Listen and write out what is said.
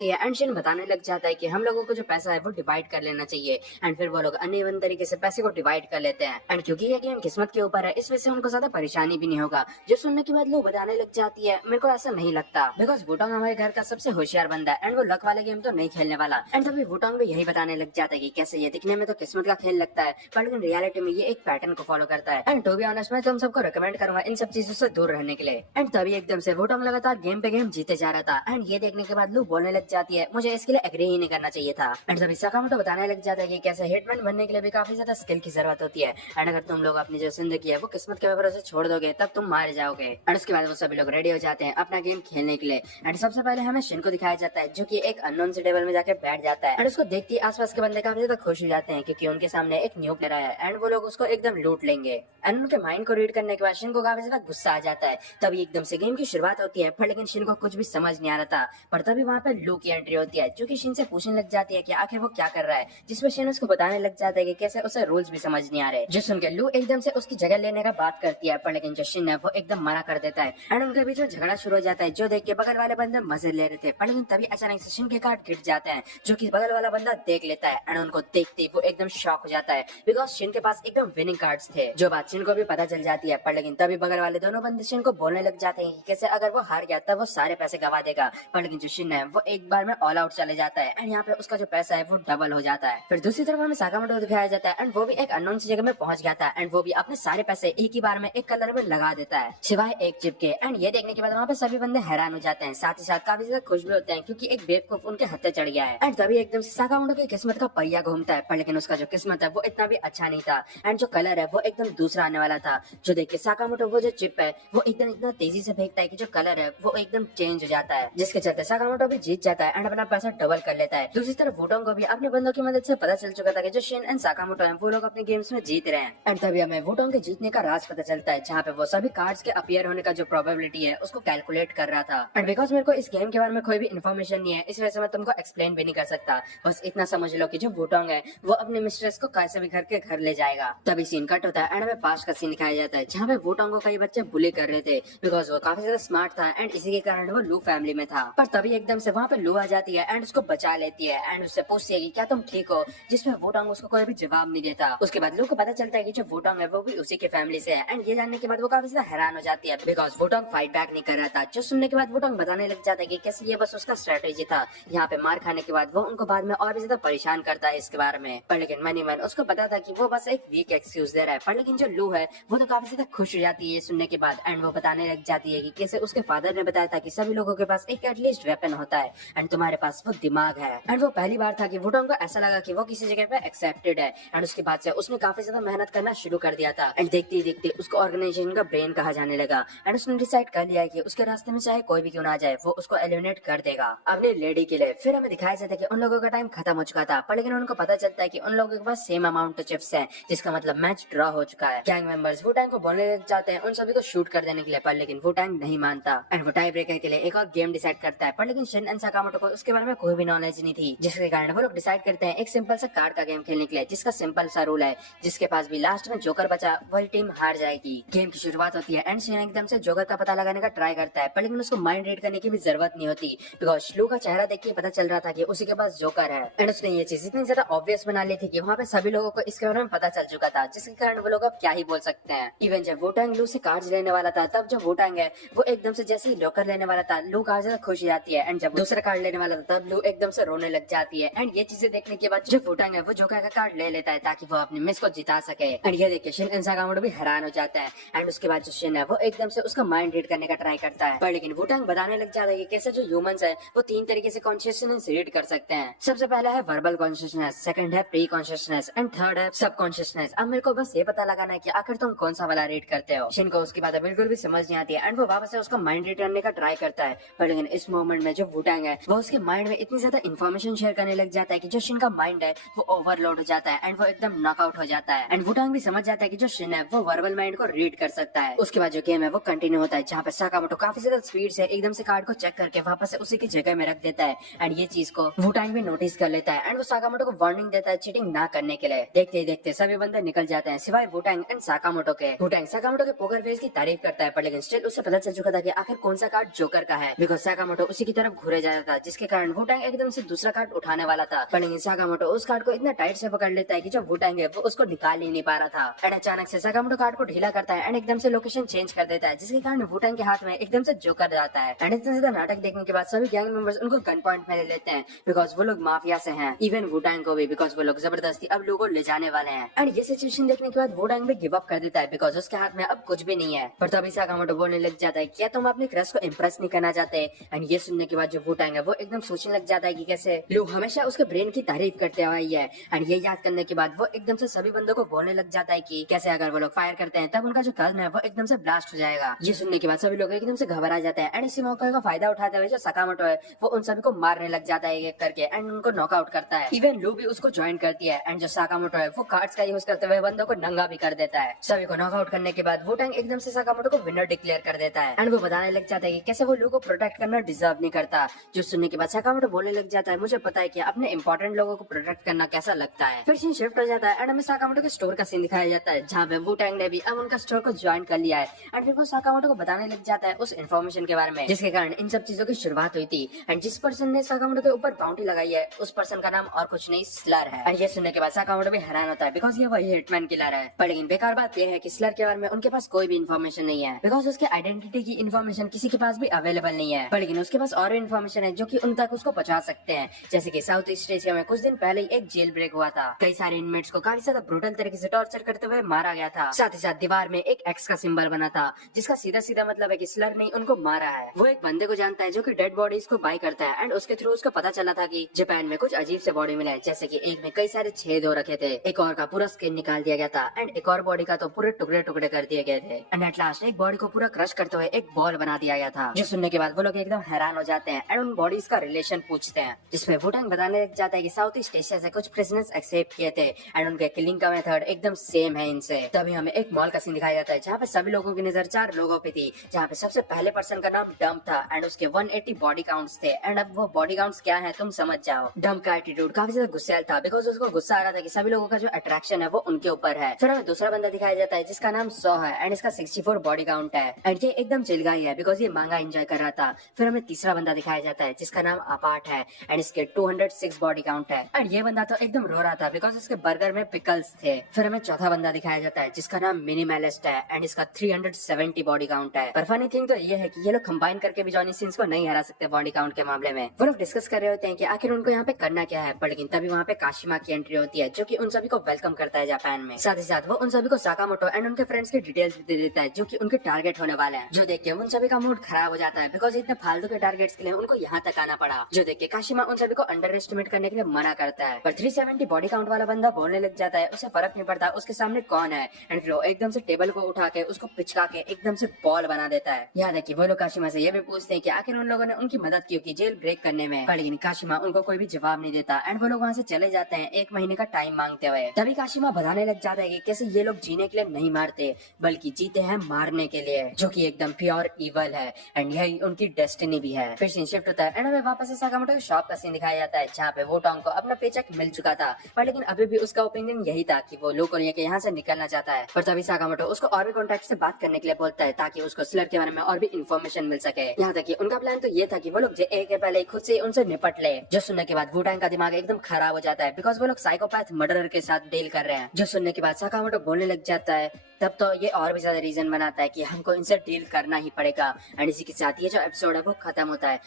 And Shin बताने लग जाता है कि हम लोगों को जो पैसा है वो डिवाइड कर लेना चाहिए। एंड फिर वो लोग अन्य इवन तरीके से पैसे को डिवाइड कर लेते हैं। एंड क्योंकि ये गेम किस्मत के ऊपर है, इस वजह से उनको ज्यादा परेशानी भी नहीं होगा। जो सुनने के बाद लोग बताने लग जाती है, मेरे को ऐसा नहीं लगता, बिकॉज वुटांग हमारे घर का सबसे होशियार बंदा है एंड वो लक वाले गेम तो नहीं खेलने वाला। एंड तभी वुटांग भी यही बताने लग जाता है कि कैसे ये दिखने में तो किस्मत का खेल लगता है, पर लेकिन रियलिटी में ये एक पैटर्न को फॉलो करता है। एंड टू बी ऑनेस्ट मैं तुम सबको रिकमेंड करूंगा इन सब चीजों से दूर रहने के लिए। एंड तभी एकदम से वुटांग लगातार गेम पे गेम जीते जा रहा था। एंड ये देखने के बाद लू बोलने लग जाती है, मुझे इसके लिए एग्री ही नहीं करना चाहिए था। एंड तभी सकामोटो बताने लग जाता है कि कैसे हिटमैन बनने के लिए भी काफी ज्यादा स्किल की जरूरत होती है। एंड अगर तुम लोग अपनी जो जिंदगी है वो किस्मत के भरोसे छोड़ दोगे तब तुम मार जाओगे। एंड उसके बाद वो सभी लोग रेडी हो जाते हैं अपना गेम खेलने के लिए। एंड सबसे पहले हमें शिन को दिखाया जाता है जो कि एक अननोन से टेबल में जाके बैठ जाता है। एंड उसको देखते ही आसपास के बंदे काफी ज्यादा खुश हो जाते हैं क्योंकि उनके सामने एक न्यू प्लेयर है एंड वो लोग उसको एकदम लूट लेंगे। एंड उनके माइंड को रीड करने के बाद शिन को काफी ज्यादा गुस्सा आ जाता है। तभी एकदम से गेम की शुरुआत होती है, पर लेकिन शिन को कुछ भी समझ नहीं आ रहा था। पर तभी वहाँ पे लू की एंट्री होती है जो कि शिन से पूछने लग जाती है कि आखिर वो क्या कर रहा है, जिसमें शिन उसको बताने लग जाता है कि कैसे उसे रूल्स भी समझ नहीं आ रहे। जो सुन के लू एकदम से उसकी जगह लेने का बात करती है, पर लेकिन जो शिन है वो एकदम मना कर देता है। एंड उनके बीच में झगड़ा शुरू हो जाता है जो देख के बगल वाले बंदे मजे ले रहे थे। पर लेकिन तभी अचानक से शिन के कार्ड गिर जाते हैं जो कि बगल वाला बंदा देख लेता है। एंड उनको देखते ही वो एकदम शॉक हो जाता है बिकॉज शिन के पास एकदम विनिंग कार्ड्स थे, जो बात शिन को भी पता चल जाती है। पर लेकिन तभी बगल वाले दोनों बंदे शिन को बोलने लग जाते हैं कि कैसे अगर वो हार गया तब वो सारे पैसे गवा देगा। पर लेकिन जो शिन है वो एक बार में ऑल आउट चले जाता है एंड यहाँ पे उसका जो पैसा है वो डबल हो जाता है। फिर दूसरी तरफ हमें साकामोटो दिखाया जाता है एंड वो भी एक अननोन सी जगह में पहुंच गया था एंड वो भी अपने सारे पैसे एक ही बार में एक कलर में लगा देता है सिवाय एक चिप के। एंड ये देखने के बाद वहाँ पे सभी बंदे हैरान हो जाते हैं, साथ ही साथ काफी ज्यादा खुश भी होते हैं क्योंकि एक बेवकूफ उनके हत्थे चढ़ गया है। एंड तभी एकदम से साकामोटो की किस्मत का पहिया घूमता है, पर लेकिन उसका जो किस्मत है वो इतना भी अच्छा नहीं था एंड जो कलर है वो एकदम दूसरा आने वाला था। जो देख के साकामोटो वो जो चिप है वो एकदम इतना तेजी से फेंकता है कि जो कलर है वो एकदम चेंज हो जाता है, जिसके चलते साकामोटो भी जीत जाता है एंड अपना पैसा डबल कर लेता है। दूसरी तरफ वुटांग को भी अपने बंदों की मदद से पता चल चुका था कि जो शिन एंड साकामोटो हैं वो लोग अपने गेम्स में जीत रहे हैं। एंड तभी हमें वुटांग के जीतने का राज पता चलता है जहाँ पे वो सभी कार्ड्स के अपीयर होने का जो प्रोबेबिलिटी है उसको कैलकुलेट कर रहा था। एंड बिकॉज मेरे को इस गेम के बारे में कोई भी इन्फॉर्मेशन नहीं है इस वजह से मैं तुमको एक्सप्लेन भी नहीं कर सकता, बस इतना समझ लो कि जो वुटांग है वो अपने मिस्ट्रेस को कैसे भी करके घर ले जाएगा। तभी सीन कट होता है एंड हमें पास्ट का सीन दिखाया जाता है जहाँ पे वुटांग को कई बच्चे बुली कर रहे थे बिकॉज वो काफी ज्यादा स्मार्ट था एंड इसी के कारण वो लू फैमिली में था। पर तभी एकदम से वहाँ पे लू आ जाती है एंड उसको बचा लेती है एंड उससे पूछती है कि क्या तुम ठीक हो, जिसमें वुटांग उसको कोई भी जवाब नहीं देता। उसके बाद लू को पता चलता है कि जो वुटांग है वो भी उसी के फैमिली से है एंड ये जानने के बाद वो काफी ज्यादा हैरान हो जाती है बिकॉज वुटांग फाइट बैक नहीं कर रहा था। जो सुनने के बाद वुटांग बताने लग जाता है कि कैसे ये बस उसका स्ट्रेटेजी था, यहाँ पे मार खाने के बाद वो उनको बाद में और भी ज्यादा परेशान करता है इसके बारे में। पर लेकिन मनी मैन उसको पता था कि वो बस एक वीक एक्सक्यूज दे रहा है। पर लेकिन जो लू है वो तो काफी ज्यादा खुश हो जाती है ये सुनने के बाद एंड वो बताने लग जाती है कि कैसे उसके फादर ने बताया था कि सभी लोगों के पास एक एटलीस्ट वेपन होता है एंड तुम्हारे पास वो दिमाग है। एंड वो पहली बार था कि वुटांग को ऐसा लगा कि वो किसी जगह पे एक्सेप्टेड है एंड उसके बाद से उसने काफी ज्यादा मेहनत करना शुरू कर दिया था एंड देखते ही देखते उसको ऑर्गेनाइजेशन का ब्रेन कहा जाने लगा एंड उसने डिसाइड कर लिया कि उसके रास्ते में चाहे कोई भी क्यों ना जाए वो उसको एलिमिनेट कर देगा अपने लेडी के लिए। फिर हमें दिखाया जाता है कि उन लोगों का टाइम खत्म हो चुका था, पर लेकिन उनको पता चलता है कि उन लोगों के पास सेम अमाउंट ऑफ चिप्स है, जिसका मतलब मैच ड्रॉ हो चुका है। गैंग मेंबर्स वुटांग को बोलने लग जाते हैं उन सभी को शूट कर देने के लिए, पर लेकिन वुटांग नहीं मानता एंड वो टाई ब्रेकर के लिए एक और गेम डिसाइड करता है। पर लेकिन शिन एंड साकामोटो को उसके बारे में कोई भी नॉलेज नहीं थी, जिसके कारण वो लोग डिसाइड करते हैं एक सिंपल सा कार्ड का गेम खेलने के लिए, जिसका सिंपल सा रूल है जिसके पास भी लास्ट में जोकर बचा वही टीम हार जाएगी। गेम की शुरुआत होती है एंड शिन एकदम से जोकर का पता लगाने का ट्राई करता है, पर लेकिन उसको माइंड रीड करने की भी जरूरत नहीं होती बिकॉज श्लू का चेहरा देख के पता चल रहा था कि उसी के पास जोकर है एंड उसने ये चीज इतनी ज्यादा ऑब्वियस बना ली थी कि वहाँ पे सभी लोगों को इसके बारे में पता चल चुका था, जिसके कारण वो लोग अब क्या ही बोल सकते हैं। इवन जब वुटांग लू से कार्ड्स लेने वाला था तब जो वुटांग है वो एकदम से जैसे ही जोकर लेने वाला था लू काफी ज्यादा खुश हो जाती है एंड जब दूसरा कार्ड लेने वाला था तब लू एकदम से रोने लग जाती है एंड ये चीजें देखने के बाद जो वुटांग है वो जोकर का कार्ड ले लेता है ताकि वो अपनी मिस को जिता सके एंड ये देख के शिन एंड साकामोटो भी हैरान हो जाता है एंड उसके बाद जो शिन है वो एकदम से उसका माइंड रीड करने का ट्राई करता है। पर लेकिन वुटांग बताने लग जाता है कि कैसे जो ह्यूमंस है वो तीन तरीके से कॉन्शियसनेस रीड कर सकते हैं। सबसे पहला है वर्बल कॉन्शियसनेस, सेकंड है प्री कॉन्शियसनेस एंड थर्ड है सब कॉन्शियसनेस। अब मेरे को बस ये पता लगाना है कि आखिर तुम कौन सा वाला रीड करते हो। शिन को उसकी बात बिल्कुल भी समझ नहीं आती है एंड वो वापस से उसका माइंड रीड करने का ट्राई करता है। पर लेकिन इस मोमेंट में जो वुटांग है वो उसके माइंड में इतनी ज्यादा इन्फॉर्मेशन शेयर करने लग जाता है कि जो शिन का माइंड है वो ओवरलोड हो जाता है एंड वो एकदम नॉकआउट हो जाता है एंड वुटांग भी समझ जाता है कि जो शिन है वो वर्बल माइंड को रीड कर सकता है। उसके बाद जो गेम है वो कंटिन्यू होता है जहाँ पे साकामोटो काफी ज्यादा स्पीड से एकदम से कार्ड को चेक करके वापस से उसी की जगह में रख देता है एंड ये चीज को वुटांग भी नोटिस कर लेता है एंड वो साकामोटो को वार्निंग देता है चीटिंग ना करने के लिए। देखते ही देखते सभी बंदे निकल जाते हैं सिवाय वुटांग एंड साकामोटो के। वुटांग साकामोटो के पोकर फेस की तारीफ करता है, पर लेकिन स्टिल उसे पता चल चुका था कि आखिर कौन सा कार्ड जोकर का है बिकॉज साकामोटो उसी की तरफ घूरे जा रहा था, जिसके कारण वुटांग एकदम से दूसरा कार्ड उठाने वाला था, पर लेकिन साकामोटो उस कार्ड को इतना टाइट से पकड़ लेता है कि जो वुटांग है वो उसको निकाल ही नहीं पा रहा था। एंड अचानक से साकामोटो कार्ड को ढीला करता है एंड एकदम से लोकेशन चेंज कर देता है, जिसके कारण वुटांग के हाथ में एकदम से जोकर जाता है। एंड इतना ज्यादा नाटक देखने के बाद सभी गैंग मेंबर्स उनको गन पॉइंट में ले लेते हैं, बिकॉज वो लोग माफिया से हैं। इवन वुटांग को भी, बिकॉज वो लोग जबरदस्ती अब लोगों को ले जाने वाले हैं। एंड ये सिचुएशन देखने के बाद वुटांग भी गिव अप कर देता है, बिकॉज उसके हाथ में अब कुछ भी नहीं है। पर तभी साकामोटो बोलने लग जाता है, क्या तुम अपने क्रश को इम्प्रेस नहीं करना चाहते? एंड ये सुनने के बाद जो वुटांग है वो एकदम सोचने लग जाता है कि कैसे लोग हमेशा उसके ब्रेन की तारीफ करते हुए है। एंड ये याद करने के बाद वो एकदम से सभी बंदों को बोलने लग जाता है कि कैसे अगर वो लोग फायर करते हैं तब उनका जो गन है वो एकदम से ब्लास्ट हो जाएगा। ये सुनने के बाद सभी लोग एकदम से घबरा जाते हैं। एंड इसी मौके का फायदा उठाते हुए जो साकामोटो है वो उन सभी को मारने लग जाता है एक करके एंड उनको नॉकआउट करता है। इवन लू भी उसको ज्वाइन करती है एंड जो साकामोटो है वो कार्ड्स का यूज करते हुए बंदों को नंगा भी कर देता है। सभी को नॉकआउट करने के बाद वुटांग एकदम से साकामोटो को विनर डिक्लेयर कर देता है एंड वो बताने लग जाता है कि कैसे वो लू को प्रोटेक्ट करना डिजर्व नहीं करता। जो सुनने के बाद साकामोटो बोलने लग जाता है, मुझे पता है कि अपने इंपॉर्टेंट लोगों को प्रोटेक्ट करना कैसा लगता है। फिर सीन शिफ्ट हो जाता है एंड हमें साकामोटो के स्टोर का सीन दिखाया जाता है, जहाँ पे वुटांग ने भी अब उनका स्टोर को ज्वाइन कर लिया है। एंड फिर वो साकामोटो को बताने लग जाता है उस इन्फॉर्मेशन के बारे में जिसके कारण इन सब चीजों की शुरुआत हुई थी। एंड जिस पर्सन ने साकामोटो के ऊपर बाउंड्री लगाई है उस पर्सन का नाम और कुछ नहीं स्लर है। एंड ये सुनने के बाद साकामोटो भी हैरान होता है, बिकॉज ये वही हिटमैन किलर है। पर लेकिन बेकार बात यह है कि स्लर के बारे में उनके पास कोई भी इन्फॉर्मेशन नहीं है, बिकॉज उसके आइडेंटिटी की इन्फॉर्मेशन किसी के पास भी अवेलेबल नहीं है। पर लेकिन उसके पास और इन्फॉर्मेशन है जो कि उन तक उसको पहुंचा सकते हैं, जैसे कि साउथ ईस्ट एशिया में कुछ दिन पहले ही एक जेल ब्रेक हुआ था। कई सारे इनमेट्स को काफी ज्यादा ब्रूटल तरीके से टॉर्चर करते हुए मारा गया था। साथ ही साथ दीवार में एक एक्स का सिंबल बना था, जिसका सीधा सीधा मतलब है कि स्लर ने उनको मारा है। वो एक बंदे को जानता है जो कि डेड बॉडीज को बाय करता है एंड उसके थ्रू उसको पता चला था कि जापान में कुछ अजीब से बॉडी मिला है, जैसे कि एक में कई सारे छेद हो रखे थे, एक और का पूरा स्किन निकाल दिया गया था एंड एक और बॉडी का तो पूरे टुकड़े टुकड़े कर दिए गए थे। एंड एट लास्ट एक बॉडी को पूरा क्रश करते हुए एक बॉल बना दिया गया था। जो सुनने के बाद वो लोग एकदम हैरान हो जाते हैं एंड उन बॉडीज का रिलेशन पूछते हैं, जिसमें वुटांग बताने लग जाता है कि साउथ ईस्ट एशिया से कुछ प्रिजनर्स एक्सेप्ट किए थे एंड उनके किलिंग का मेथड एकदम सेम है इनसे। तभी हमें एक मॉल का सीन दिखाया जाता है जहाँ पे सभी लोगों की नजर 4 लोगों पे थी, जहाँ पे सबसे पहले पर्सन का नाम डम्प था एंड उसके 180 बॉडी काउंट्स थे। एंड अब वो बॉडी काउंट्स क्या है तुम समझ जाओ। डम्प का एटीट्यूड काफी ज्यादा गुस्सैल था, बिकॉज उसको गुस्सा आ रहा था कि सभी लोगों का जो अट्रैक्शन है वो उनके ऊपर है। फिर हमें दूसरा बंदा दिखाया जाता है जिसका नाम सॉ है एंड इसका 64 बॉडी काउंट है एंड ये एकदम चिलगाई है, बिकॉज ये मांगा एंजॉय कर रहा था। फिर हमें तीसरा बंदा दिखाया जाता है जिसका नाम अपार्ट है एंड इसके 206 बॉडी काउंट है एंड ये बंदा तो एकदम रो रहा था बिकॉज उसके बर्गर में पिकल्स थे। फिर हमें चौथा बंदा दिखाया जाता है जिसका नाम मिनिमलिस्ट है एंड इसका 370 बॉडी काउंट है। पर फनी थिंग तो ये है कि ये लोग कंबाइन करके भी जॉनी सिंस को नहीं हरा सकते बॉडी काउंट के मामले में। वो लोग डिस्कस कर रहे होते हैं कि आखिर उनको यहाँ पे करना क्या है, पर लेकिन तभी वहाँ पे काशिमा की एंट्री होती है जो कि उन सभी को वेलकम करता है जापान में। साथ ही साथ वो उन सभी को साकामोटो एंड उनके फ्रेंड्स के डिटेल्स भी दे देता है जो कि उनके टारगेट होने वाले हैं। जो देख के उन सभी का मूड खराब हो जाता है, बिकॉज इतने फालतू के टारगेट्स के लिए उनको यहाँ तक आना पड़ा। जो देख के काशिमा उन सभी को अंडर एस्टिमेट करने के लिए मना करता है। पर 370 बॉडी काउंट वाला बंदा बोलने लग जाता है उसे फर्क नहीं पड़ता उसके सामने कौन है एंड फिर वो एकदम से टेबल को उठा के उसको पिचका के एकदम से बॉल बना देता है। याद है कि वो लोग काशिमा से ये भी पूछते हैं कि आखिर उन लोगों ने उनकी मदद क्यों की जेल ब्रेक करने में, पर लेकिन काशिमा उनको कोई भी जवाब नहीं देता एंड वो लोग वहाँ से चले जाते हैं 1 महीने का टाइम मांगते हुए। तभी काशिमा बताने लग जाता है कि कैसे ये लोग जीने के लिए नहीं मारते बल्कि जीते हैं मारने के लिए, जो कि एकदम प्योर इवल है एंड यही उनकी डेस्टिनी भी है। फिर सीन शिफ्ट होता है एंड हमें वापस से साकामोटो के शॉप का सीन दिखाया जाता है जहाँ पे वुटांग को अपना पेचेक मिल चुका था, पर लेकिन अभी भी उसका ओपिनियन यही था कि वो लो कोरिया के यहाँ से निकलना चाहता है। पर तभी साकामोटो उसको और भी कॉन्टैक्ट से बात करने के लिए बोलता है ताकि उसको स्लर के बारे में और भी इन्फॉर्मेशन मिल सके। यहाँ तक कि उनका प्लान तो ये था कि वो लोग JA के पहले खुद से उनसे निपट ले। जो सुनने के बाद वुटांग का दिमाग एकदम खराब हो जाता है बिकॉज वो लोग साइकोपैथ मर्डरर के साथ डील कर रहे हैं। जो सुनने के बाद साकामोटो बोलने लग जाता है तब तो ये और भी ज्यादा रीजन बनाता है कि हमको इनसे डील करना ही पड़ेगा। एंड इसी के साथ ये जो एपिसोड है वो खत्म होता है।